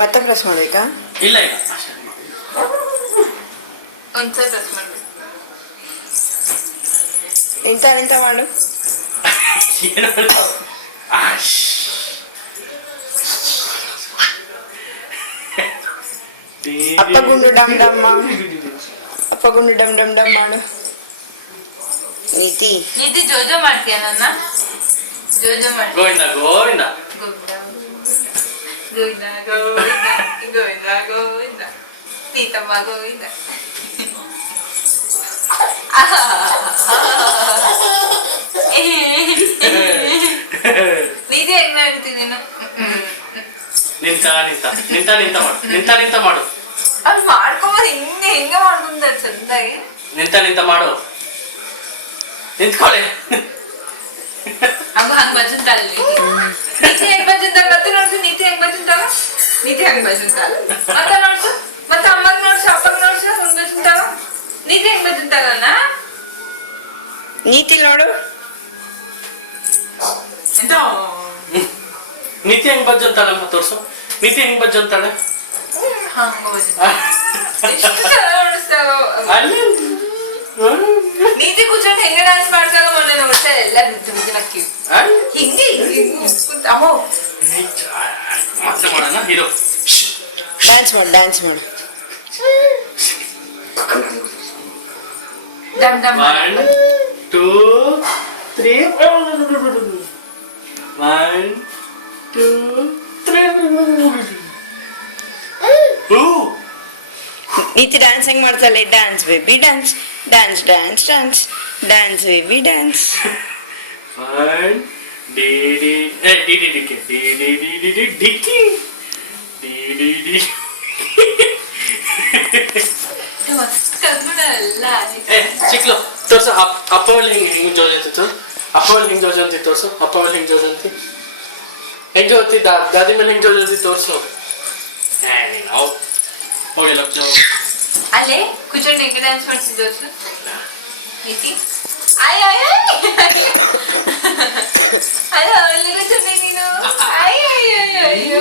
ಮತ್ತೆ ಪ್ರೆಸ್ ಮಾಡಬೇಕಾ? ಇಲ್ಲ ಇಲ್ಲ ಒಂದ್ಸಲ ಪ್ರೆಸ್ ಮಾಡ್ಬೇಕು. ಇಂತ ಮಾಡು. ಅಪ್ಪ ಗುಂಡು ಡಮ್ ಡಮ್ ಅಪ್ಪ ಗುಂಡು ಡಮ್ ಡಮ್ ಡಮ್ ಮಾಡು. ನೀತಿ ಜೋಜೋ ಮಾಡ್ತೀಯ ನನ್ನ? ಜೋಜೋ ಮಾಡಿ. ಗೋವಿಂದ ಗೋವಿಂದ ಗೋವಿಂದ ಗೋವಿಂದ ಗೋವಿಂದ ಗೋವಿಂದ ನೀತಮ್ಮ ಗೋವಿಂದ. ನೀತಿ ಹೆಂಗ್ ಮಾಡ್ತೀನಿ ನೀನು? ನಿಂತ ನಿಂತ ನಿಂತ ನಿಂತ ಮಾಡು. ನಿಂತ ನಿಂತ ಮಾಡು. ಅದು ಮಾಡ್ಕೊಂಬರ್ ಹಿಂಗೆ ಹೆಂಗೆ ಮಾಡ್ಕೊಂಡ ಚಂದಾಗಿ. ನಿಂತ ನಿಂತ ಮಾಡು. ನಿಂತ್ಕೊಳ್ಳಿ. ಹಂಗ ಹಂಗ ಬಜಂತಲ್ಲ ನೀತಿ ಹೆಂಗ್ ಬಜಂತಲ್ಲ. ಮತ್ತೆ ನೋಡ್ಸು ನೀತಿ ಹೆಂಗ್ ಬಜಂತಲ್ಲ. ನೀತಿ ಹೆಂಗ್ ಬಜಂತಲ್ಲ. ಮತ್ತೆ ನೋಡ್ಸು. ಮತ್ತೆ ಅಮ್ಮಗ್ ನೋಡ್ಸು ಅಪ್ಪಗ್ ನೋಡ್ಸು ಹೆಂಗ್ ಬಜಂತಲ್ಲ. ನೀತಿ ಹೆಂಗ್ ಬಜಂತಲ್ಲ. ನೀತಿ ನೋಡು. ನೀತಿ ಹೆಂಗ್ ಬಜ್ಜು ಅಂತಾಳೆ ಅಮ್ಮ ತೋರ್ಸು. ನೀತಿ ಹೆಂಗ್ ಬಜ್ಜು ಅಂತಾಳೆ. ನೀತಿ ಕೂತ್ಕೊಂಡು ಹೆಂಗೆ ಡ್ಯಾನ್ಸ್ ಮಾಡ್ತಾರ ಮೊನ್ನೆ ನೋಡ್ತಾ ಎಲ್ಲ ಬಿದ್ದು ಬಿದ್ದು ನಕ್ಕಿ ಹಿಂಗೆ ಅಮ್ಮೋ. ಮತ್ತೆ ಮಾಡೋಣ ಹೀರೋ. ಡ್ಯಾನ್ಸ್ ಮಾಡು ಡ್ಯಾನ್ಸ್ ಮಾಡು. ಡಮ್ ಡಮ್ 1 2 3 1 2 3 ನೀತಿ ಡ್ಯಾನ್ಸ್ ಹೆಂಗ್ ಮಾಡ್ತಾಳೆ? Dance baby dance dance dance dance dance baby dance. 1 ಡಿ ಡಿ ಡಿ ಡಿ ಡಿಕ್ಕಿ ಡಿ ಡಿ ಡಿ ಡಿ ಡಿ ಡಿಕ್ಕಿ ಡಿ ಡಿ ಡಿ. ಚಿಕ್ಲು ತೋರ್ಸು. ಅಪ್ಪ ಮೇಲೆ ಹಿಂಗ್ ಜೋಜ್ ಅಂತಿತ್ತು. ಅಪ್ಪ ಮೇಲೆ ಹಿಂಗ್ ಜೋಜ್ ಅಂತಿ ತೋರ್ಸು. ಅಪ್ಪ ಮೇಲೆ ಹಿಂಗ್ ಜೋಜ್ ಅಂತಿ ಹೆಂಗ್ ಜೋತಿ. ದಾದಿ ಮೇಲೆ ಹಿಂಗ್ ಜೋಜ್ ಅಂತಿ ತೋರ್ಸು. ನಾವು ಹೋಗಿಲ್ಲ ಅಲ್ಲೇ ಕೂತ್ಕೊಂಡು ಹೆಂಗೆ ಡ್ಯಾನ್ಸ್ ಮಾಡ್ತಿದ್ದು ನೀತಿ. ಅಯ್ಯ ಅಲ್ಲ ಅಲ್ಲಿ ಕೂತ್ಕೊಂಡೆ ನೀನು. ಅಯ್ಯೋ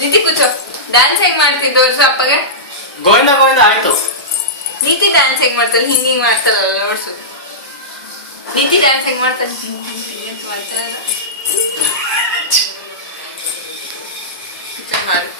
ನೀತಿ ಕೂಚೋ. ಡ್ಯಾನ್ಸ್ ಹೆಂಗ್ ಮಾಡ್ತಿದ್ದು ತೋರ್ಸು ಅಪ್ಪಗೆ. ಗೋವಿಂದ ಗೋವಿಂದ ಆಯ್ತು. ನೀತಿ ಡ್ಯಾನ್ಸ್ ಹೆಂಗ್ ಮಾಡ್ತಾಳೆ ಹಿಂಗ್ ಹಿಂಗ್ ಮಾಡ್ತಾಳಲ್ಲ ನೋಡ್ಸು. ನೀತಿ ಡ್ಯಾನ್ಸ್ ಹೆಂಗ್ ಮಾಡ್ತಾಳೆ ಹಿಂಗ್ ಹಿಂಗ್ ಹಿಂಗ್ ಅಂತ ಮಾಡ್ತಾಳಲ್ಲ. ಮಾಡು.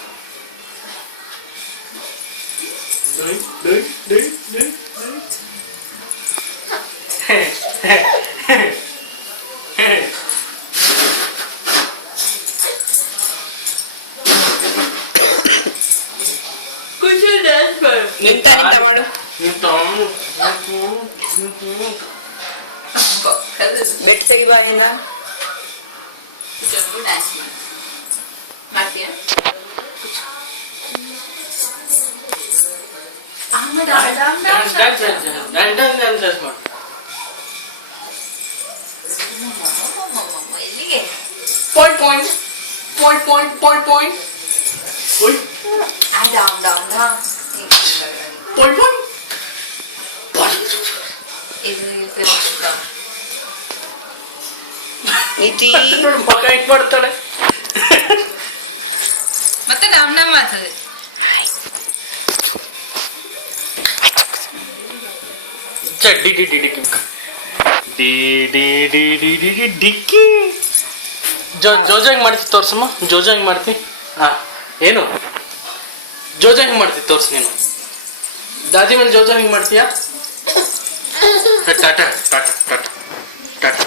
ಕೂಚೋ ಡ್ಯಾನ್ಸ್ ಮಾಡು. ನಿಂತ ನಿಂತ ಮಾಡು. ಬೆಟ್ ತೆಗಿ ಬಾಯಿಂದ. ಕೂತ್ಕೊಂಡು ಡ್ಯಾನ್ಸ್ ಮಾಡು. ಮಾಡ್ತೀಯಾ? ಎಲ್ಲಿಗೆ? Point point point point point point ನೀತಿ ಪಕ್ಕ ಇಟ್ ಮಾಡ್ತಾಳೆ. ಮತ್ತೆ ಡಮ್ ಡಮ್ ಮಾಡ್ತದೆ. ಡಿ ಡಿ ಡಿ ಡಿಕ್ಕಿ ಡಿ ಡಿ ಡಿ ಡಿ ಡಿ ಡಿ ಡಿಕ್ಕಿ. ಜೋಜ ಹೆಂಗ್ ಮಾಡ್ತಿ ತೋರ್ಸಮ್ಮ. ಜೋಜ ಹೆಂಗ್ ಮಾಡ್ತಿ? ಹಾ ಏನು ಜೋಜ ಹೆಂಗ್ ಮಾಡ್ತಿ ತೋರ್ಸು ನೀನು. ದಾದಿ ಮೇಲೆ ಜೋಜ ಹೆಂಗ್ ಮಾಡ್ತೀಯಾ? ಟಾಟಾ ಟಾಟಾ ಟಾಟಾ ಟಾಟಾ.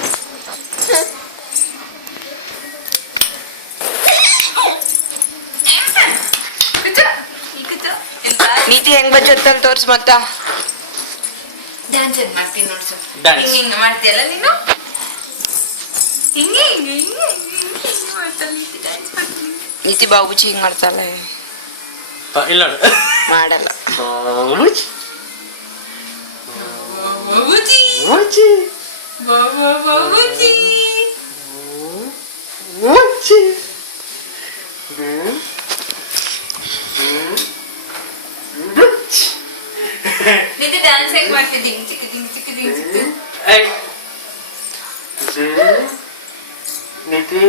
ನೀತಿ ಹೆಂಗ್ ಬಜ್ಜತ್ತಲ್ಲಿ ತೋರ್ಸು ಮತ್ತ. ಡ್ಯಾನ್ಸ್ ಹೆಂಗ್ ಮಾಡ್ತೀನಿ ನೋಡ್ಸು. Dance. ಹಿಂಗೆ ಹಿಂಗೆ ಮಾಡ್ತೀಯಲ್ಲ ನೀನು. ಹಿಂಗೆ ಹಿಂಗೆ ಹಿಂಗೆ ಹಿಂಗೆ ಮಾಡ್ತಾಳೆ ನೀತಿ ಡ್ಯಾನ್ಸ್ ಮಾಡ್ತೀನಿ. ನೀತಿ ಬಾಬುಜಿ ಹಿಂಗ್ ಮಾಡ್ತಾಳೆ. ಇಲ್ಲ ಮಾಡಲ್ಲ. ಬಾಬುಜಿ ಬಾಬುಜಿ ಬಾಬುಜಿ ಬಾಬುಜಿ ಬಾಬುಜಿ. ನೀತಿ ಡ್ಯಾನ್ಸ್ ಹೆಂಗ್ ಮಾಡ್ತಿದ್ದಿ? ಚಿಕ್ಕ ದಿಂಗ್ ಚಿಕ್ಕ ದಿಂಗ್ ಚಿಕ್ಕ. ನೀತಿ